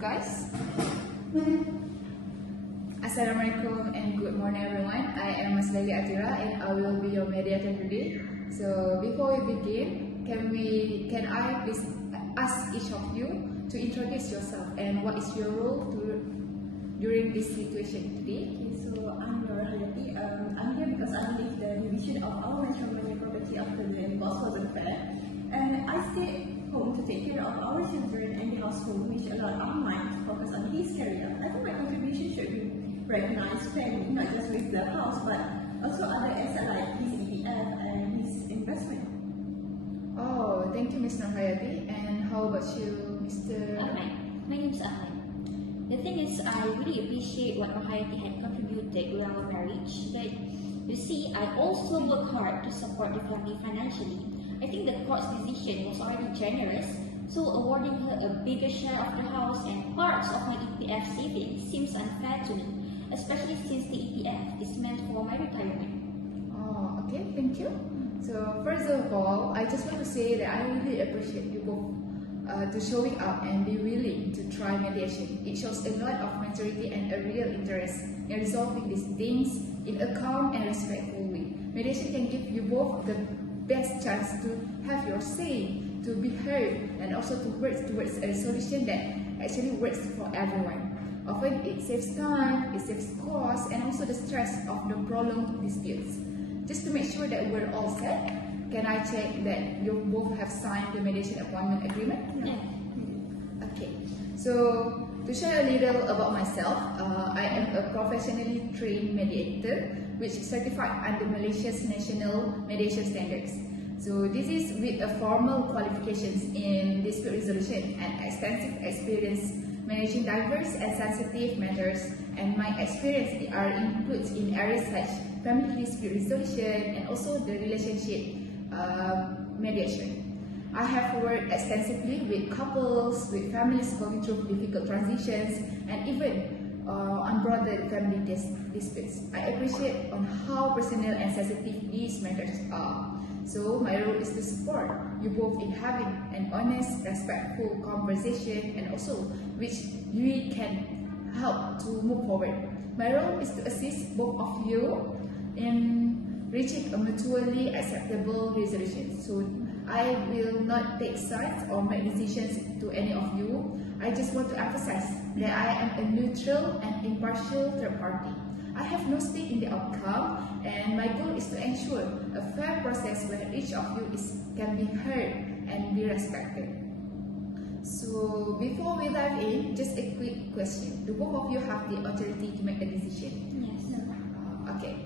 guys. Assalamualaikum and good morning everyone. I am Mas Lali Atira and I will be your mediator today. So before we begin, can I please ask each of you to introduce yourself and what is your role during this situation today? Okay, so I'm Nora Hayati. I'm here because I lead the division of our matrimonial property after the divorce was unfair. And I stay home to take care of our children and the household, which allowed our mind to focus on his career. I think my contribution should be recognized fairly, not just with the house, but also other assets like his EPF and his investment. Oh, thank you, Ms. Nurhayati. And how about you, Mr. Hi, my name is Ahmad. The thing is, I really appreciate what Nurhayati had contributed to our marriage, but you see, I also work hard to support the family financially. I think the court's decision was already generous, so awarding her a bigger share of the house and parts of my EPF savings seems unfair to me, especially since the EPF is meant for my retirement. Oh, okay, thank you. So first of all, I just want to say that I really appreciate you both to showing up and be willing to try mediation. It shows a lot of maturity and a real interest in resolving these things in a calm and respectful way. Mediation can give you both the best chance to have your say, to be heard, and also to work towards a solution that actually works for everyone. Often it saves time, it saves cost, and also the stress of the prolonged disputes. Just to make sure that we're all set, can I check that you both have signed the mediation appointment agreement? Yeah. Okay, so to share a little about myself, I am a professionally trained mediator which is certified under Malaysia's national mediation standards. So this is with a formal qualifications in dispute resolution and extensive experience managing diverse and sensitive matters, and my experience are includes in areas such family dispute resolution and also the relationship mediation. I have worked extensively with couples, with families going through difficult transitions, and even unbroadened family disputes. I appreciate on how personal and sensitive these matters are. So my role is to support you both in having an honest, respectful conversation, and also which we can help to move forward. My role is to assist both of you in reaching a mutually acceptable resolution. So I will not take sides or make decisions to any of you. I just want to emphasize that I am a neutral and impartial third party. I have no stake in the outcome, and my goal is to ensure a fair process where each of you can be heard and be respected. So before we dive in, just a quick question. Do both of you have the authority to make a decision? Yes. Okay.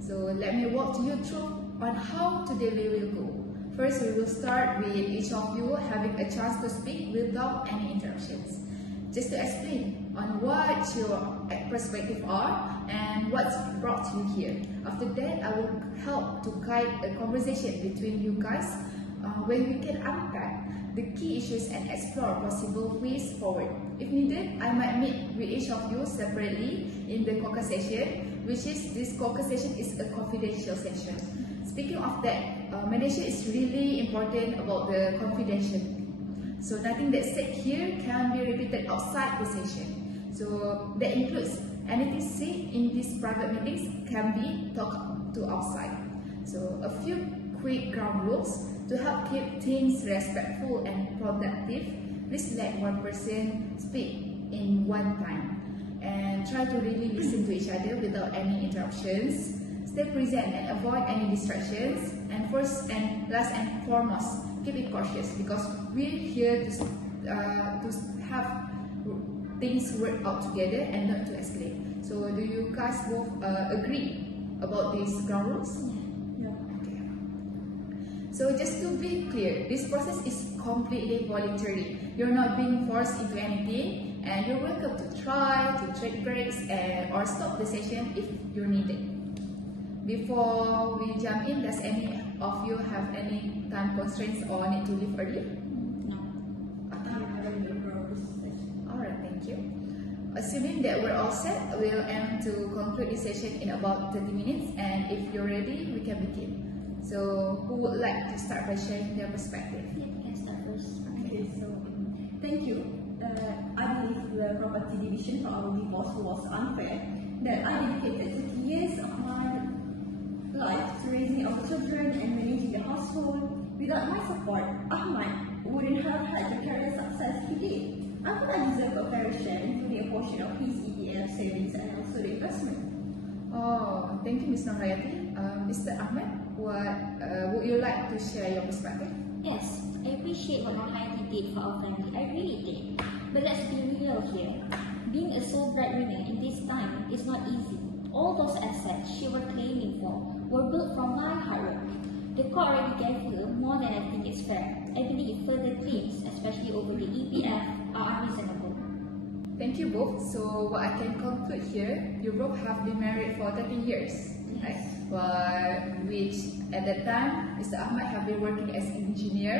So let me walk you through on how today we will go. First, we will start with each of you having a chance to speak without any interruptions. Just to explain on what your perspective are and what's brought you here. After that, I will help to guide a conversation between you guys where we can unpack the key issues and explore possible ways forward. If needed, I might meet with each of you separately in the caucus session, which is this caucus session is a confidential session. Speaking of that, mediation is really important about the confidentiality. So nothing that's said here can be repeated outside the session. So that includes anything said in these private meetings can be talked to outside. So a few quick ground rules to help keep things respectful and productive. Please let one person speak in one time and try to really listen to each other without any interruptions. Stay present and avoid any distractions. And first and last and foremost, keep it cautious because we're here to have things work out together and not to escalate. So do you guys both agree about these ground rules? Yeah. Okay. So just to be clear, this process is completely voluntary. You're not being forced into anything, and you're welcome to try to take breaks or stop the session if you need it. Before we jump in, does any of you have any time constraints or need to leave early? No. Alright, thank you. Assuming that we're all set, we'll aim to conclude this session in about 30 minutes, and if you're ready, we can begin. So, who would like to start by sharing their perspective? Yeah, you can start first. Okay, so Thank you. I believe the property division for our divorce was unfair. That I dedicated 30 years of my life to raising our children and managing the household. Without my support, Ahmad wouldn't have had the career success he did. I thought I deserved a fair share, including a portion of his EPF savings and also the investment. Oh, thank you, Ms. Nurhayati. Mr. Ahmad, would you like to share your perspective? Yes, I appreciate what Nurhayati did for our family. I really did. But let's be real here. Being a sole breadwinner in this time is not easy. All those assets she was claiming for were built from my hard work. The court already gave her more than I think is fair. I believe further claims, especially over the EPF, are unreasonable. Thank you both. So what I can conclude here, you both have been married for 30 years, right? Which at that time, Mr. Ahmad have been working as an engineer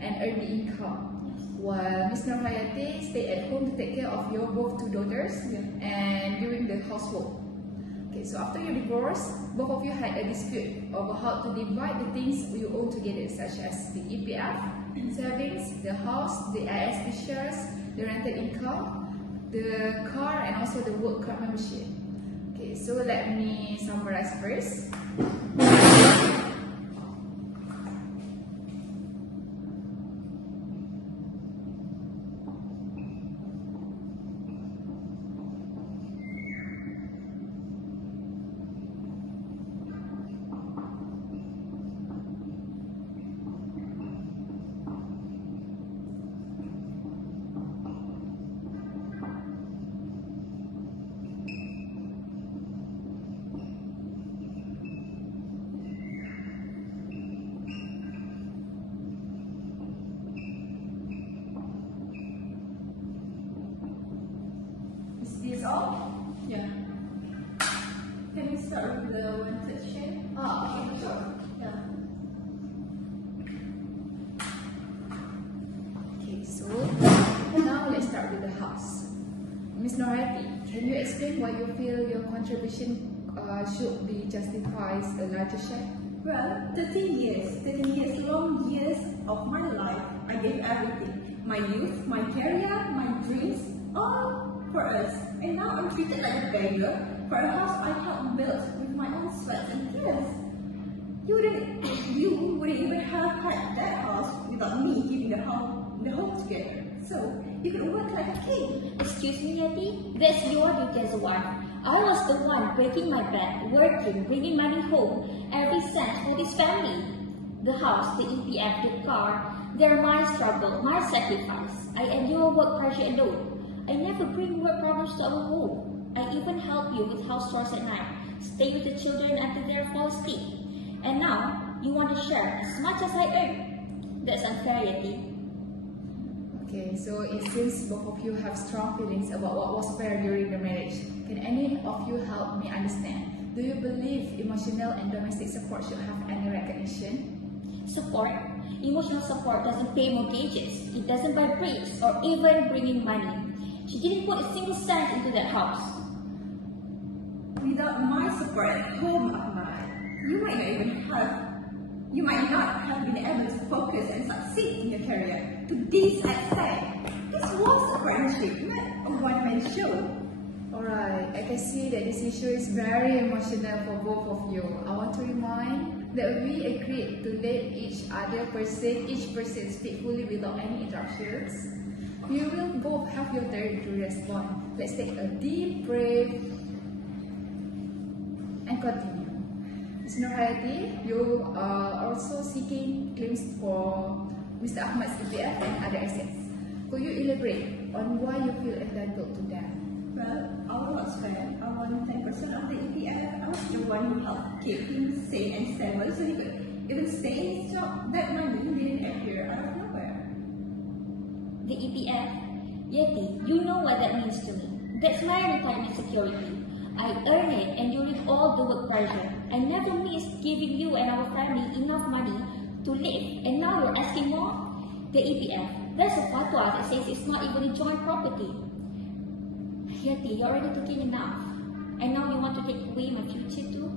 and earn the income. While Ms. Nurhayati stayed at home to take care of your both two daughters and doing the household. Okay, so after your divorce, both of you had a dispute over how to divide the things you own together, such as the EPF, savings, the house, the ISP shares, the rental income, the car, and also the work card membership. Okay, so let me summarize first. Is this all? Yeah. Can we start with the one that share? Okay, sure. Yeah. Okay, so now let's start with the house. Ms. Nurhayati, can you explain why you feel your contribution should be justified a larger share? Well, 13 years, long years of my life, I gave everything. My youth, my career, my dreams, all for us. And now I'm treated like a beggar for a house I helped build with my own sweat and tears. You wouldn't even have had that house without me giving the home together. So, you could work like a king. Excuse me, Yati? That's your duty as a wife. I was the one breaking my back, working, bringing money home, every cent for this family. The house, the EPF, the car, they're my struggle, my sacrifice. I endure work pressure alone. I never bring work problems to our home. I even help you with house chores at night, stay with the children until they fall asleep. And now, you want to share as much as I earn. That's unfair, Yati. Okay, so it seems both of you have strong feelings about what was fair during the marriage. Can any of you help me understand? Do you believe emotional and domestic support should have any recognition? Support? Emotional support doesn't pay mortgages. It doesn't buy bricks or even bring in money. She didn't put a single cent into that house. Without my support at home, Ahmad, you might not have been able to focus and succeed in your career to this extent. This was a partnership, not a one-man show. Alright, I can see that this issue is very emotional for both of you. I want to remind that we agreed to let each person speak fully without any interruptions. You will both have your turn to respond. Let's take a deep breath and continue. Ms. Nurhayati, you are also seeking claims for Mr. Ahmad's EPF and other assets. Could you elaborate on why you feel entitled to them? Well, our was fair. I won 10% of the EPF. I was the one who helped keep him sane and stable so he could even stay in his job. That money didn't appear out of nowhere. The EPF? Yeti, you know what that means to me. That's my retirement security. I earned it and during all the work pressure. I never missed giving you and our family enough money to live. And now you're asking more? The EPF. There's a fatwa that says it's not even a joint property. Yeti, you're already taking enough. And now you want to take away my future too?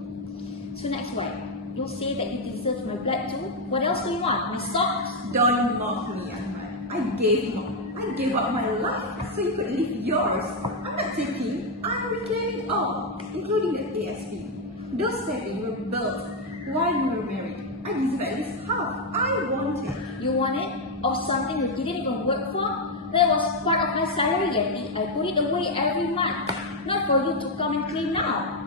So next what? You'll say that you deserve my blood too? What else do you want? My socks? Don't mock me, Ahmad. I gave more. I I gave up my life so you could live yours. I'm not taking, I'm reclaiming all, including the ASB. Those savings were built while you were married. I deserve at least half. I want it. You want it? Of something you didn't even work for? That was part of my salary, Yeti. I put it away every month. Not for you to come and claim now.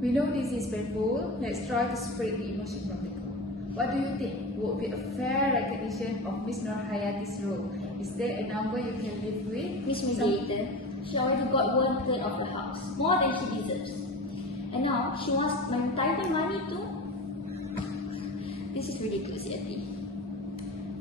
We know this is painful. Let's try to spread the emotion from the group. What do you think would be a fair recognition of Miss Nurhayati's role? Is there a number you can live with? Miss Mediator, she already got 1/3 of the house, more than she deserves. And now she wants my entire money too? This is ridiculous, Yeti.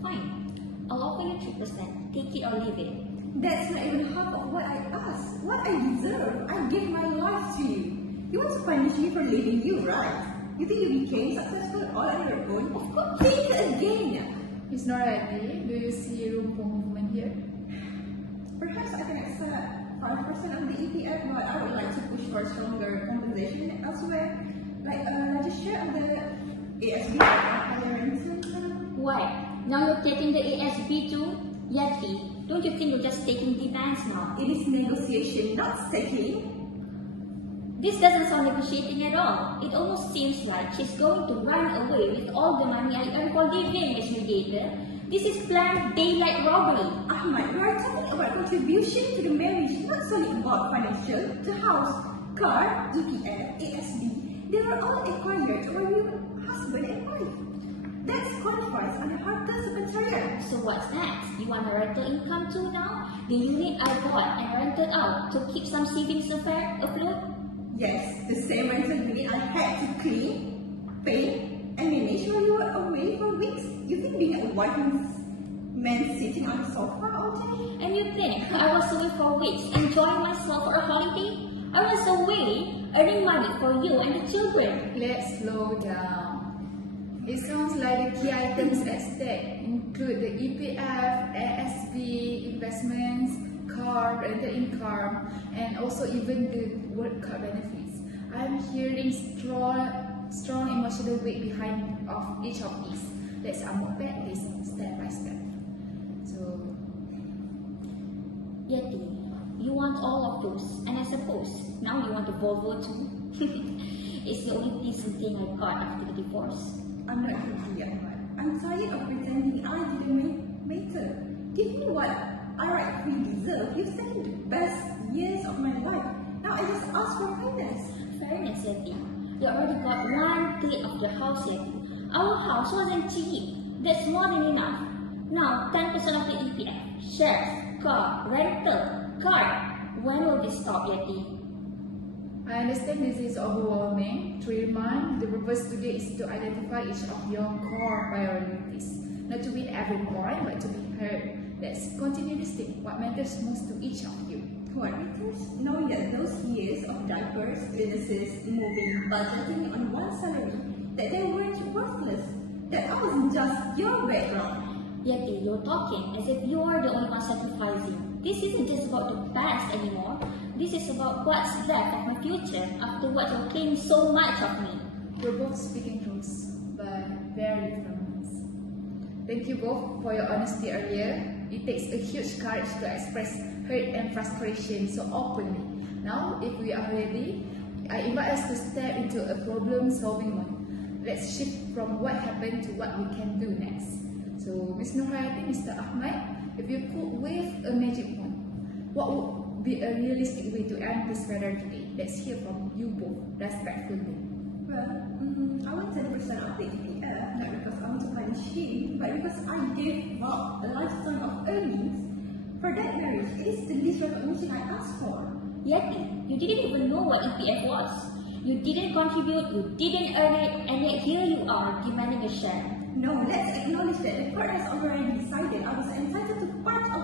Fine, I'll offer you 3%. Take it or leave it. That's not even half of what I asked. What I deserve. I gave my life to you. You want to punish me for leaving you, right? You think you became successful all on your own? Of course, think again. Miss Nurhayati, do you see room for movement here? Perhaps I can accept 5% of the EPF, but I would like to push for stronger compensation elsewhere, like a larger share of the ASB or rental. Why? Now you're taking the ASB too? Yeti, don't you think you're just taking demands now? It is negotiation, not staking. This doesn't sound negotiating at all. It almost seems like she's going to run away with all the money I earn for living, Miss Mediator. This is planned daylight robbery. Ahmad, we are talking about contribution to the marriage, not solely about financial, the house, car, EPF, ASB. They were all acquired when we were husband and wife. That qualifies under Harta Secretariat. So what's next? You want a rental income too now? The unit I bought and rented out to keep some savings afloat? Yes, the same rental unit I had to clean, paint, and manage while you were away for weeks. You think being a working man sitting on the sofa all day? And you think I was away for weeks, enjoying myself for a holiday? I was away, earning money for you and the children. Let's slow down. It sounds like the key items at stake include the EPF, ASB, investments, car, rental income, and also even the work card benefits. I'm hearing strong emotional weight behind of each of these. Let's unpack this step by step. So, Yeti, you want all of those, and I suppose now you want a Volvo too. It's the only decent thing I got after the divorce. I'm not happy, Ahmad. I'm tired of pretending I didn't matter. Give me what I rightfully deserve. You've spent the best years of my life. Now I just ask for kindness. Fairness, Yeti. You already got 1/3 of the house, Yeti. Our house wasn't cheap. That's more than enough. Now 10% of the EPF, shares, car, rental, card. When will this stop, Yeti? I understand this is overwhelming. To remind, the purpose today is to identify each of your core priorities. Not to win every point, but to be heard. Let's continue to stick what matters most to each of you. What matters? Knowing that those years of diapers, illnesses, moving, budgeting on one salary, that they weren't worthless. That wasn't just your background. Yeti, you're talking as if you're the only one sacrificing. This isn't just about the past anymore. This is about what's left of my future after what you're claiming so much of me. We're both speaking truths, but very different ones. Thank you both for your honesty earlier. It takes a huge courage to express hurt and frustration so openly. Now, if we are ready, I invite us to step into a problem-solving one. Let's shift from what happened to what we can do next. So, Ms. Nurhayati, Mr. Ahmad, if you could wave a magic wand, what would be a realistic way to end this matter today? Let's hear from you both, respectfully. Well, I want 10% of the EPF, not because I want to punish him, but because I gave up a lifetime of earnings for that marriage. It is the least recognition I asked for. Yeti, you didn't even know what EPF was. You didn't contribute, you didn't earn it, and yet here you are demanding a share. No, let's acknowledge that the court has already decided I was entitled to part of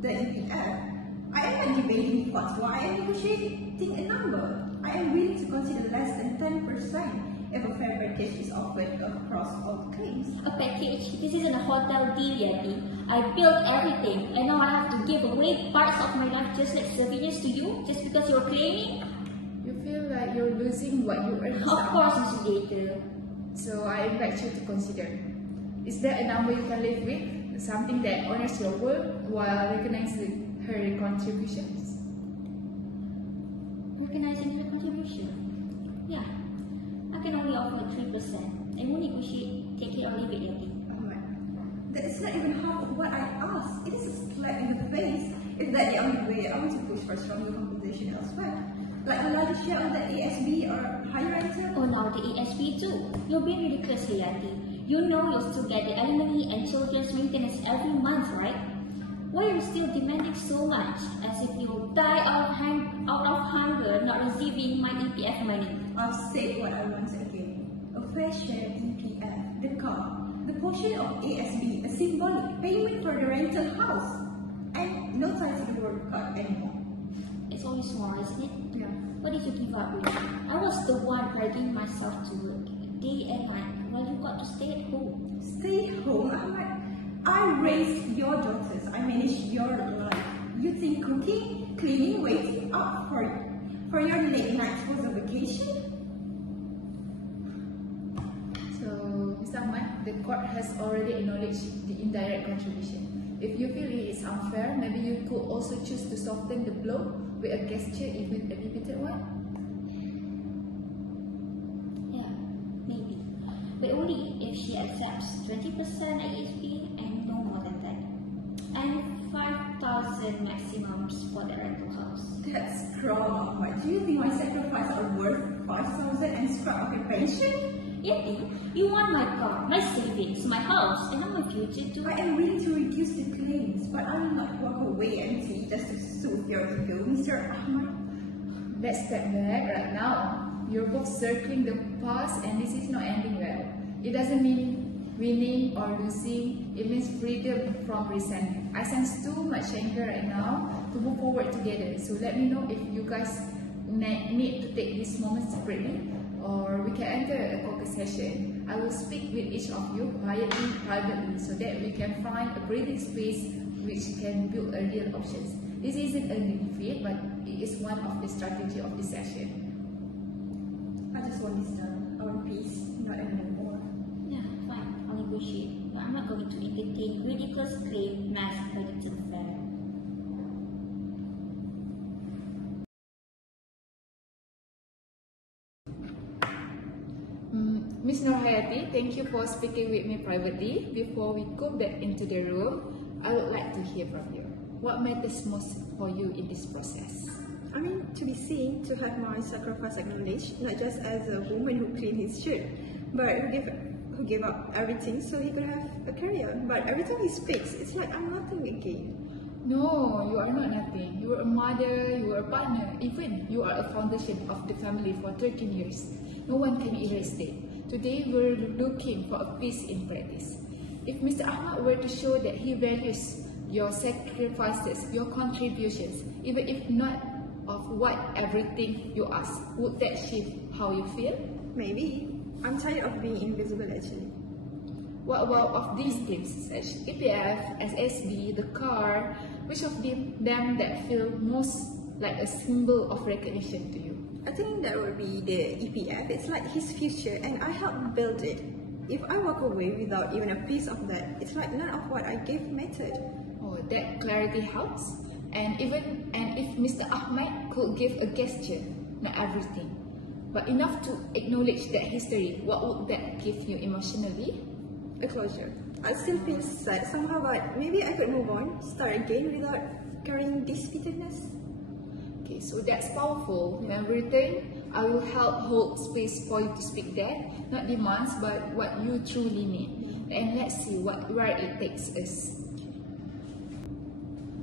the EPF. I am not debating fatwa, I am negotiating a number. I am willing to consider less than 10% if a fair package is offered across all claims. A package? This isn't a hotel deal, Yeti. I built everything, and now I have to give away parts of my life just like souvenirs to you, just because you're claiming? You feel like you're losing what you earned. Of course, Mr. Gator. So I invite you to consider. Is there a number you can live with? something that honors your work while recognizing her contributions. Recognizing her contribution? Yeah. I can only offer 3%. I won't negotiate, take it or leave it, Yati. That is not even half of what I asked. It is a slap in the face. If that's the only way, I want to push for stronger compensation elsewhere. Like a larger share of the ASB or higher rental. Oh, now the ASB too. You're being ridiculous, Yati. You know you'll still get the alimony and children's maintenance every month, right? Why are you still demanding so much? As if you'll die out of hunger not receiving my EPF money. I've said what I want again. A fair share EPF, the car, the portion of ASB, a symbolic payment for the rental house, and no ties to the word cut anymore. It's only small, isn't it? Yeah. What did you give up with? I was the one dragging myself to work day and night while you got to stay at home. Stay home, Ahmad. I raised your daughters. I managed your life. You think cooking, cleaning waits up for your late nights was a vacation? So, Mr. Ahmad, the court has already acknowledged the indirect contribution. If you feel it is unfair, maybe you could also choose to soften the blow with a gesture, even a repeated one. Yeah, maybe. But only if she accepts 20% ASB and no more than that. And 5,000 maximums for the rental house. That's strong, Ahmad. Do you think my sacrifice are worth 5,000 and scrap of your pension? Yeti, you want my car, my savings, my house, and my future too. I am willing to reduce the claims, but I will not walk away empty just to soothe your ego, Mr. Ahmad. Let's step back right now. You're both circling the past and this is not ending well. It doesn't mean winning or losing, it means freedom from resentment. I sense too much anger right now to move forward together. So let me know if you guys need to take this moment separately or we can enter a focus session. I will speak with each of you quietly, privately so that we can find a breathing space which can build a real options. This isn't a defeat, but it is one of the strategy of this session. I just want this done. I want peace, not another war. Yeah, fine, I'll negotiate. But I'm not going to entertain ridiculous claim mass predicted fair. Ms. Nurhayati, thank you for speaking with me privately. Before we go back into the room, I would like to hear from you. What matters most for you in this process? I mean, to be seen, to have my sacrifice acknowledged, not just as a woman who cleaned his shirt, but who gave up everything so he could have a career. But every time he speaks, it's like I'm nothing again. No, you are not nothing. You are a mother, you are a partner, even you are a foundation of the family for 13 years. No one can erase that. Today, we're looking for a peace in practice. If Mr. Ahmad were to show that he values your sacrifices, your contributions, even if not of what everything you ask, would that shift how you feel? Maybe. I'm tired of being invisible actually. What about of these claims such EPF, SSB, the car, which of them that feel most like a symbol of recognition to you? I think that would be the EPF. It's like his future and I helped build it. If I walk away without even a piece of that, it's like none of what I gave mattered. Oh, that clarity helps. And if Mr. Ahmad could give a gesture, not everything, but enough to acknowledge that history, what would that give you emotionally? A closure. I still feel sad somehow, but maybe I could move on, start again without carrying this bitterness. Okay, so that's powerful. When we return, I will help hold space for you to speak that, not demands, but what you truly need. And let's see where it takes us.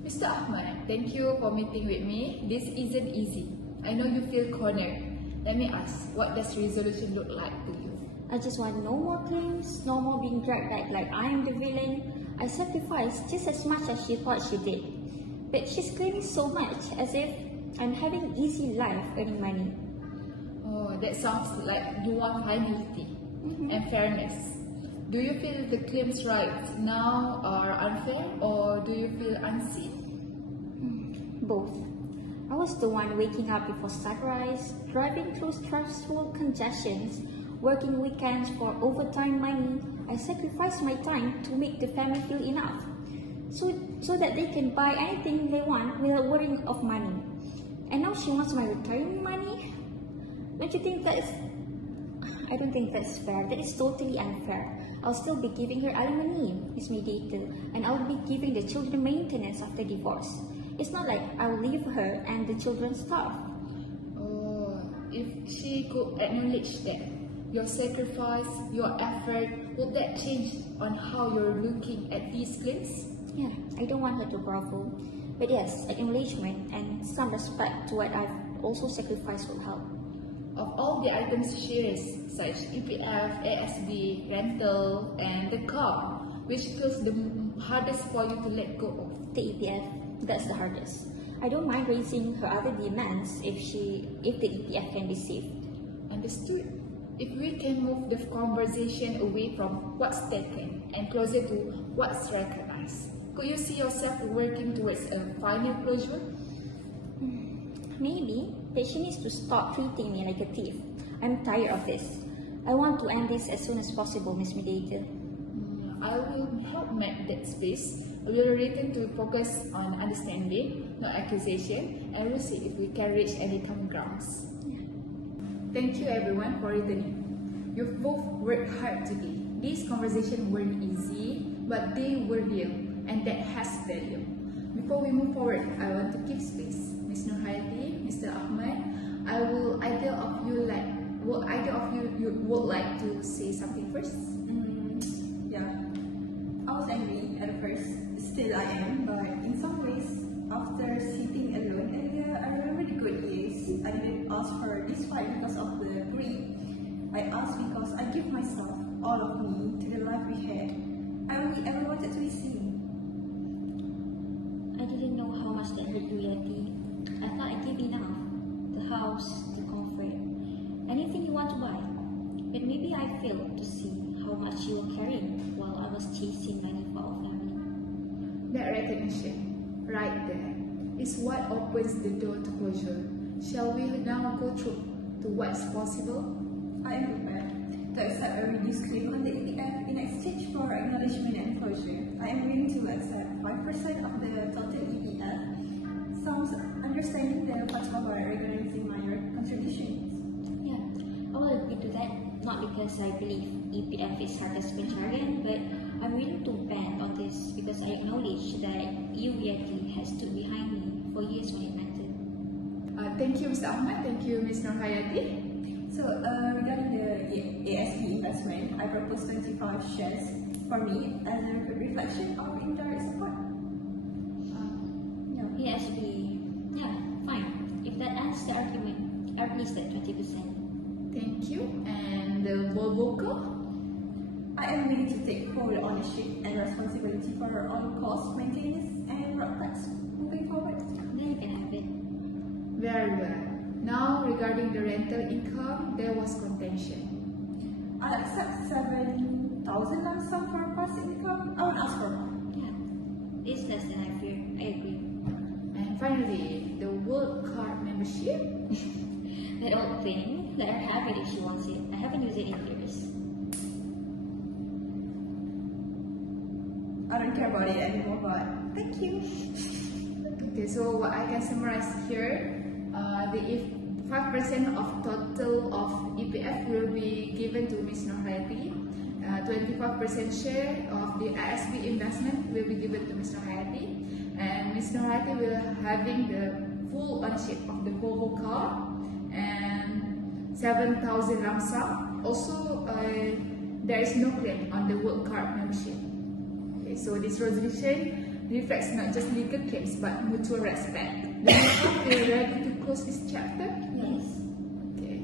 Mr. Ahmad, thank you for meeting with me. This isn't easy. I know you feel cornered. Let me ask, what does resolution look like to you? I just want no more claims, no more being dragged like I am the villain. I sacrificed just as much as she thought she did. But she's claiming so much as if I'm having an easy life earning money. Oh, that sounds like you want finality and fairness. Do you feel the claims right now are unfair or do you feel unseen? Both. I was the one waking up before sunrise, driving through stressful congestions, working weekends for overtime money, I sacrifice my time to make the family feel enough, so that they can buy anything they want without worrying of money. And now she wants my retirement money? Don't you think that's... I don't think that's fair. That is totally unfair. I'll still be giving her alimony, Miss Mediator, and I'll be giving the children maintenance after divorce. It's not like I'll leave her and the children starve. If she could acknowledge that your sacrifice, your effort, would that change on how you're looking at these claims? Yeah, I don't want her to grovel. But yes, acknowledgement and some respect to what I've also sacrificed will help. Of all the items she raised, such EPF, ASB, rental, and the car, which feels the hardest for you to let go of? The EPF, that's the hardest. I don't mind raising her other demands if the EPF can be saved. Understood. If we can move the conversation away from what's taken and closer to what's recognized, could you see yourself working towards a final closure? Maybe, but she needs to stop treating me like a thief. I'm tired of this. I want to end this as soon as possible, Miss Mediator. I will help make that space. We will return to focus on understanding, not accusation, and we'll see if we can reach any common grounds. Thank you everyone for returning. You've both worked hard today. These conversations weren't easy, but they were real, and that has value. Before we move forward, I want to keep space. Ms. Nurhayati, Mr. Ahmad, either of you would like to say something first? Yeah, I was angry at first, still I am, but in some ways, after sitting alone earlier, I remember the good years. I didn't ask for this fight because of the greed. I asked because I give myself, all of me, to the life we had. I only ever wanted to be seen. I didn't know how much that hurt you, Yati. I thought I gave enough. The house, the comfort, anything you want to buy. But maybe I failed to see how much you were carrying while I was chasing money for our family. That recognition, right there, is what opens the door to closure. Shall we now go through to what's possible? I am prepared to accept a reduced claim on the EPF in exchange for acknowledgement and closure. I am willing to accept 5% of the total EPF. Sounds understanding the fatwa by recognizing my contributions. Yeah, I will agree to that, not because I believe EPF is Hartas Pencarian, but I'm willing to bend on this because I acknowledge that you, Yati, has stood behind me for years when it mattered. Thank you, Mr. Ahmad. Thank you, Ms. Nurhayati. So, regarding the ASB investment, I propose 25 shares for me as a reflection of indirect support. ASB, yeah, fine. If that ends the argument, at least at 20%. Thank you. And the Volvo car? I am willing to take full ownership and responsibility for all costs, maintenance, and road tax moving forward. Then you can have it. Very well. Now, regarding the rental income, there was contention. I accept 7,000 lump sum for passive income. I won't ask for more. Yeah, it's less than I feared. I agree. And finally, the World Card membership. That old thing, let her have it if she wants it. I haven't used it in years. I don't care about it anymore, but thank you. Okay, so what I can summarize here, if 5% of total of EPF will be given to Ms. Nurhayati, 25% share of the ASB investment will be given to Ms. Nurhayati, and Ms. Nurhayati will having the full ownership of the Volvo car and 7,000 lump sum. Also, there is no claim on the World Card membership. Okay, so this resolution reflects not just legal claims but mutual respect. Do you feel ready to close this chapter? Yes. Okay.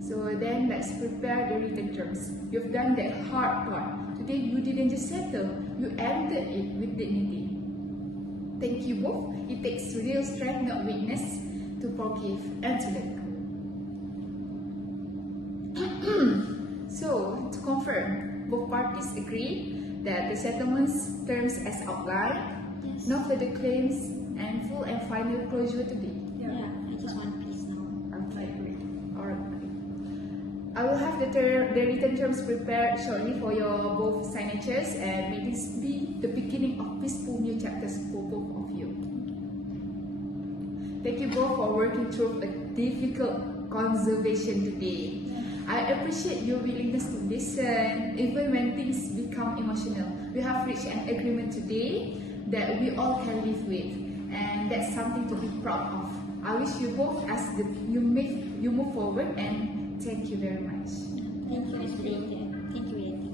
So then let's prepare the written terms. You've done that hard part. Today you didn't just settle, you ended it with dignity. Thank you both. It takes real strength, not weakness, to forgive and to let go. So, to confirm, both parties agree that the settlement's terms as outlined, Yes. no further claims, and full and final closure today. Yeah, I just want peace now. Okay, great. Alright. I will have the written terms prepared shortly for your both signatures, and may this be the beginning of peaceful new chapters for both of you. Thank you both for working through a difficult conversation today. I appreciate your willingness to listen, even when things become emotional. We have reached an agreement today that we all can live with, and that's something to be proud of. I wish you both as you move forward, and thank you very much. Thank you, Ms. Thank you, Yeti.